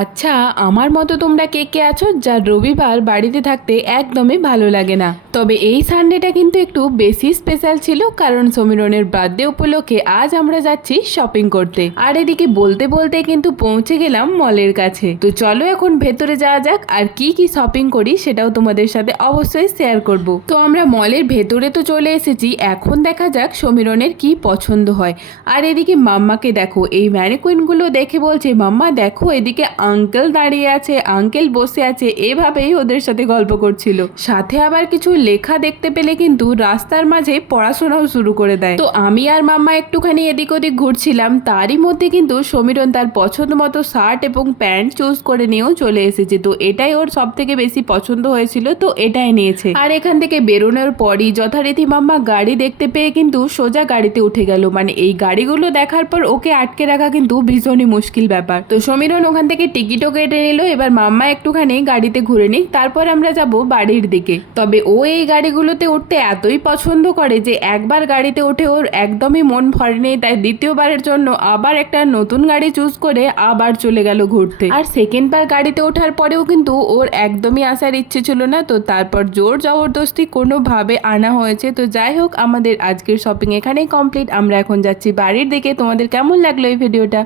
আচ্ছা, আমার মতো তোমরা কে কে আছো যার রবিবার বাড়িতে থাকতে একদমই ভালো লাগে না? তবে এই সানডেটা কিন্তু একটু বেশি স্পেশাল ছিল, কারণ সমীরনের বার্থডে উপলক্ষে আজ আমরা যাচ্ছি শপিং করতে। আর এদিকে বলতে বলতে কিন্তু পৌঁছে গেলাম মলের কাছে। তো চলো এখন ভেতরে যাওয়া যাক, আর কি কি শপিং করি সেটাও তোমাদের সাথে অবশ্যই শেয়ার করব। তো আমরা মলের ভেতরে তো চলে এসেছি, এখন দেখা যাক সমীরনের কি পছন্দ হয়। আর এদিকে মাম্মাকে দেখো, এই ম্যানিকুইনগুলো দেখে বলছে, মাম্মা দেখো এদিকে আঙ্কেল দাঁড়িয়ে আছে, আঙ্কেল বসে আছে, এভাবেই ওদের সাথে গল্প করছিল। সাথে আবার কিছু লেখা দেখতে পেলে কিন্তু রাস্তার মাঝে পড়াশোনাও শুরু করে দেয়। তো আমি আর মাম্মা একটুখানি এদিক ওদিক ঘুরছিলাম, তারই মধ্যে কিন্তু সমীরন তার পছন্দ মতো শার্ট এবং প্যান্ট চুজ করে নিয়েও চলে এসেছে। তো এটাই ওর সব থেকে বেশি পছন্দ হয়েছিল, তো এটাই নিয়েছে। আর এখান থেকে বেরোনোর পরই যথারীতি মাম্মা গাড়ি দেখতে পেয়ে কিন্তু সোজা গাড়িতে উঠে গেল। মানে এই গাড়িগুলো দেখার পর ওকে আটকে রাখা কিন্তু ভীষণই মুশকিল ব্যাপার। তো সমীরন ওখান থেকে টিকিটও কেটে নিল। এবার মাম্মা একটুখানি গাড়িতে ঘুরে নিক, তারপর আমরা যাব বাড়ির দিকে। তবে ও এই গাড়িগুলোতে উঠতে এতই পছন্দ করে যে একবার গাড়িতে উঠে ওর একদমই মন ভরেনি, তাই দ্বিতীয়বারের জন্য আবার একটা নতুন গাড়ি চুজ করে আবার চলে গেল ঘুরতে। আর সেকেন্ড বার গাড়িতে ওঠার পরেও কিন্তু ওর একদমই আসার ইচ্ছে ছিল না, তো তারপর জোর জবরদস্তি কোনোভাবে আনা হয়েছে। তো যাই হোক, আমাদের আজকের শপিং এখানেই কমপ্লিট। আমরা এখন যাচ্ছি বাড়ির দিকে। তোমাদের কেমন লাগলো এই ভিডিওটা?